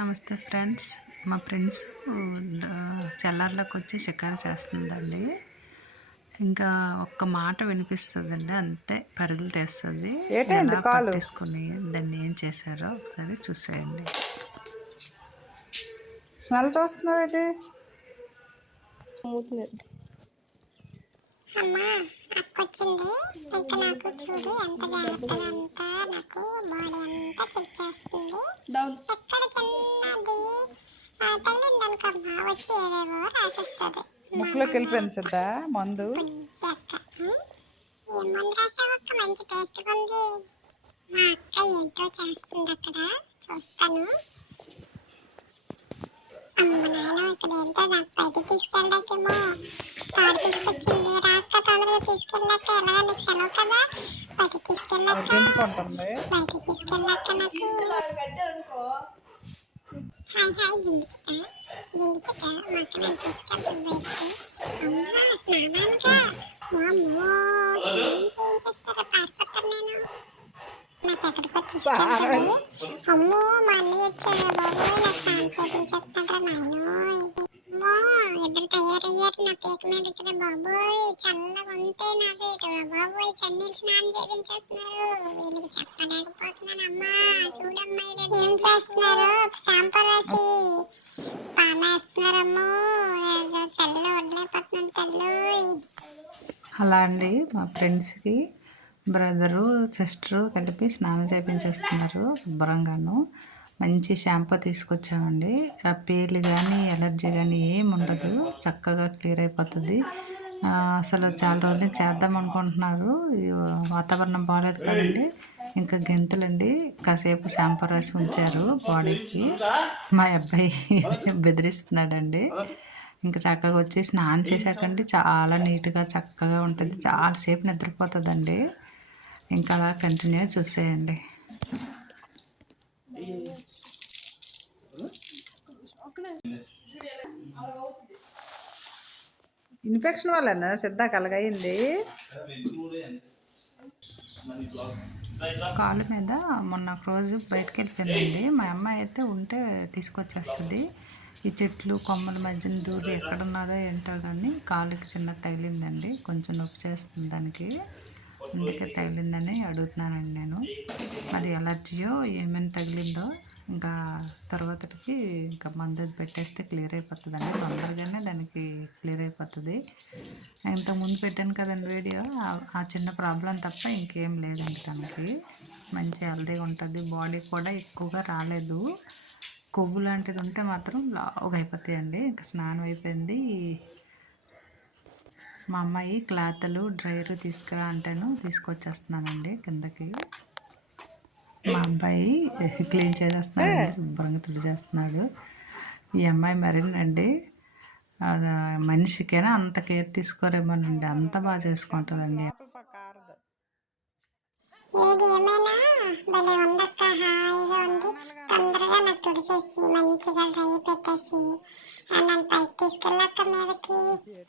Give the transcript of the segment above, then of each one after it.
నమస్తే ఫ్రెండ్స్. మా ఫ్రెండ్స్ చెల్లార్లోకి వచ్చి షికారు చేస్తుందండి. ఇంకా ఒక్క మాట వినిపిస్తుందండి, అంతే పరుగులు తీస్తుంది. ఎలా పట్టేసుకుని దాన్ని ఏం చేశారో ఒకసారి చూసేయండి. స్మెల్ చూస్తున్నావు. అమ్మా అక్కొచ్చింది. ఇంకా నాకు చూడు ఎంత జాగ్రత్తగా అంతా నాకు బాడీ అంతా చెక్ చేస్తుంది. ఎక్కడ చిన్నది తగిలిందనుకమ్మా వచ్చి ఏవేవో రాసేస్తుంది. ముక్కులోకి వెళ్ళిపోయింది సిద్ధ మందు. అక్క ఏం మందు రాసావు అక్క? మంచి టేస్ట్గా ఉంది. మా అక్క ఏంటో చేస్తుంది అక్కడ, చూస్తాను. అమ్మ నాయన ఇక్కడ ఏంటో నాకు బయటికి తీసుకెళ్ళాకేమో తాడు తీసుకొచ్చింది. రాక తొందరగా తీసుకెళ్ళాక ఎలా నీకు సెలవు కదా, బయటికి తీసుకెళ్ళాక బయటికి తీసుకెళ్ళాక నాకు హాయ్ హాయ్ జింగిచిట జింగిచిట మా అక్క నన్ను తీసుకెళ్తుంది బయటికి. అమ్మ స్నానానికా? అమ్మో స్నానం చేయించేస్తారా? పారిపోతాను నేను. నాకు ఎక్కడికో తీసుకెళ్తుంది. అమ్మో మా అన్నయ్య వచ్చారా బాబోయ్, నాకు స్నానం చేయించేస్తారా నాయనో. ఇద్దరు తయారయ్యారు నా పేక మీద ఇక్కడ. బాబోయ్ చల్లగా ఉంటే నాకు ఇక్కడ బాబోయ్ చన్నీళ్ళు స్నానం చేయించేస్తున్నారు. వీళ్ళకి చెప్పలేకపోతున్నాను. అమ్మా చూడమ్మా ఏం చేస్తున్నారు, షాంపూ రాసి పామేస్తున్నారమ్మో. చల్ల వడ్లేకపోతున్నాను తల్లి. అలా అండి మా ఫ్రెండ్స్కి బ్రదరు సిస్టరు కలిపి స్నానం చేయించేస్తున్నారు శుభ్రంగాను. మంచి షాంపూ తీసుకొచ్చామండి. ఆ పేర్లు కానీ ఎలర్జీ కానీ ఏమి ఉండదు, చక్కగా క్లియర్ అయిపోతుంది. అసలు చాలా రోజులు చేద్దాం అనుకుంటున్నారు, వాతావరణం బాగాలేదు కదండి. ఇంకా గెంతులండి కాసేపు షాంపూ రాసి ఉంచారు బాడీకి. మా అబ్బాయి బెదిరిస్తున్నాడండి. ఇంకా చక్కగా వచ్చి స్నానం చేశాకండి చాలా నీట్గా చక్కగా ఉంటుంది. చాలాసేపు నిద్రపోతుందండి. ఇంకా అలా కంటిన్యూ చూసేయండి. ఇన్ఫెక్షన్ వల్ల సిద్ధ కలగయింది. కాలు మీద మొన్న ఒక రోజు బయటకు వెళ్ళిపోయిందండి. మా అమ్మాయి అయితే ఉంటే తీసుకొచ్చేస్తుంది. ఈ చెట్లు కొమ్మల మధ్యన దూరి ఎక్కడున్నదో ఏంటో కానీ కాలుకి చిన్న తగిలిందండి. కొంచెం నొప్పి చేస్తుంది దానికి, అందుకే తగిలిందని అడుగుతున్నానండి నేను. మరి ఎలర్జీయో ఏమైనా తగిలిందో ఇంకా తర్వాతకి ఇంకా మందు పెట్టేస్తే క్లియర్ అయిపోతుందండి. తొందరగానే దానికి క్లియర్ అయిపోతుంది. ఇంతకుముందు పెట్టాను కదండి వీడియో, ఆ చిన్న ప్రాబ్లం తప్ప ఇంకేం లేదండి. తనకి మంచి హెల్తీగా ఉంటుంది. బాడీ కూడా ఎక్కువగా రాలేదు. కొవ్వు లాంటిది ఉంటే మాత్రం లావుగా అయిపోతాయండి. ఇంకా స్నానం అయిపోయింది. మా అమ్మాయి క్లాత్లు డ్రైయర్ తీసుకురా అంటేను తీసుకొచ్చేస్తున్నానండి కిందకి. మా అబ్బాయి క్లీన్ చేసేస్తున్నాడు, శుభ్రంగా తుడిచేస్తున్నాడు. ఈ అమ్మాయి మరేనండి మనిషికైనా అంత కేర్ తీసుకోరేమోనండి, అంత బాగా చేసుకుంటుందండి. ఏది ఏమైనా భలే ఉందక్క, హాయిగా ఉంది. తొందరగా నాకు తుడిచేసి మంచిగా డ్రై పెట్టేసి నన్ను పైకి తీసుకెళ్ళాక మీదకి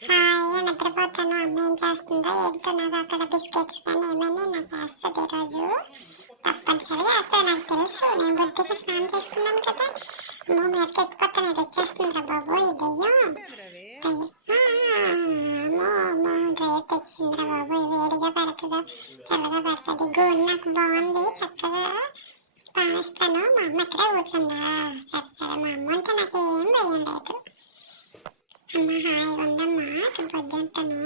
హాయిగా నిద్రపోతాను. అమ్మ ఏం చేస్తుందో ఏంటో, నాకు అక్కడ బిస్కెట్స్ కానీ ఏమైనా నాకు వేస్తుంది ఈరోజు. తప్పనిసరిగా వేస్తుంది, నాకు తెలుసు. నేను బుద్ధికి స్నానం చేసుకున్నాను కదా. నువ్వు మీదకి ఎక్కిపోతాను, ఇది వచ్చేస్తుందిరా బాబు ఈ దెయ్యం. డ్రైవర్ తెచ్చిందిరా బాబు, వేడిగా పెడుతుందా చల్లగా పెడుతుంది. గోడు నాకు బాగుంది, చక్కగా పానిస్తాను. మా అమ్మ ఇక్కడే కూర్చుందా? సరే సరే, మా అమ్మ అంటే నాకేం భయం లేదు. అమ్మ హాయిగా ఉందమ్మా, ఇక్కడ పొద్దుంటాను.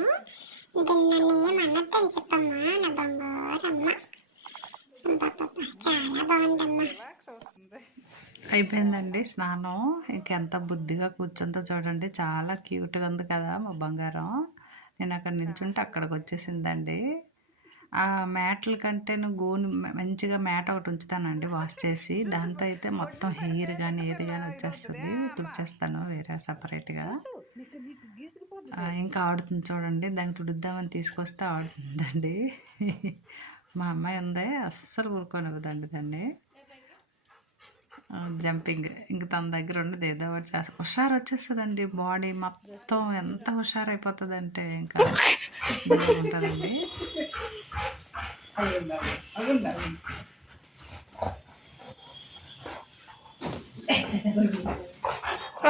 దీన్ని నన్ను ఏం అనొద్దని చెప్పమ్మా నా బంగారమ్మ. చాలా బాగుందమ్మా. అయిపోయిందండి స్నానం. ఇంకెంత బుద్ధిగా కూర్చుందో చూడండి, చాలా క్యూట్గా ఉంది కదా మా బంగారం. నేను అక్కడ నిల్చుంటే అక్కడికి వచ్చేసిందండి. ఆ మ్యాట్ల కంటే గోను మంచిగా మ్యాట్ ఒకటి ఉంచుతానండి వాష్ చేసి, దాంతో అయితే మొత్తం హెయిర్ కానీ ఏది కానీ వచ్చేస్తుంది. తుడిచేస్తాను వేరే సపరేట్గా. ఇంకా ఆడుతుంది చూడండి, దాన్ని తుడుద్దామని తీసుకొస్తే ఆడుతుందండి. మా అమ్మాయి ఉంది, అస్సలు ఊరుకోనివ్వదండి దాన్ని. జంపింగ్ ఇంక తన దగ్గర ఉండదు, ఏదో ఒకటి చేస్తా హుషారు వచ్చేస్తుందండి. బాడీ మొత్తం ఎంత హుషారైపోతుందంటే ఇంకా ఉంటుందండి.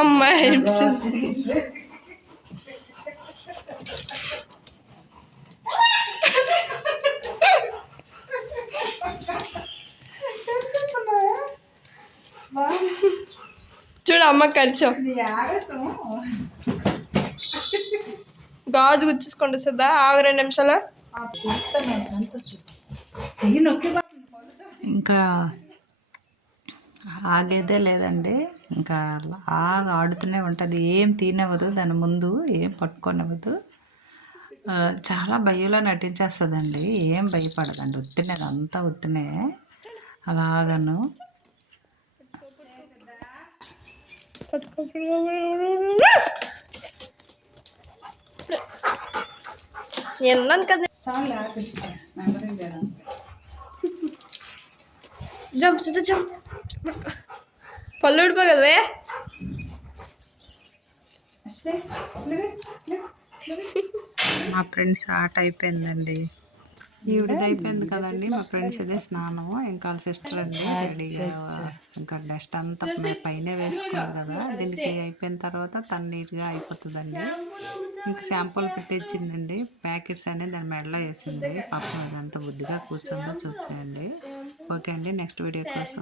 అమ్మాయి చూడు అమ్మ కలిసాం గాజు గుచ్చేసుకోండి సిద్ధా ఆగు 2 నిమిషాలు. ఇంకా ఆగేదే లేదండి, ఇంకా బాగా ఆడుతూనే ఉంటుంది. ఏం తినవదు, దాని ముందు ఏం పట్టుకొనివ్వదు. చాలా భయంలో నటించేస్తుందండి, ఏం భయపడదండి. ఉత్తినే అంతా ఉత్తినే అలాగను. ఎన్నాను కదా జంప్ సిద్ధ జంప్ పళ్ళు ఊడిపో కదవే. మా ఫ్రెండ్స్ ఆట అయిపోయిందండి, ఈవిడది అయిపోయింది కదండి. మా ఫ్రెండ్స్ ఇదే స్నానము, ఇంకా సిస్టర్ అండి రెడీగా ఇంకా డస్ట్ అంతా పైన వేసుకోవాలి కదా. దీనికి అయిపోయిన తర్వాత తను నీట్గా అయిపోతుందండి. ఇంకా శాంపుల్ తెచ్చిందండి, ప్యాకెట్స్ అనేది దాని మెడలో వేసింది. పాపం అదంతా బుద్ధిగా కూర్చొందో చూసేయండి. ఓకే అండి, నెక్స్ట్ వీడియో కోసం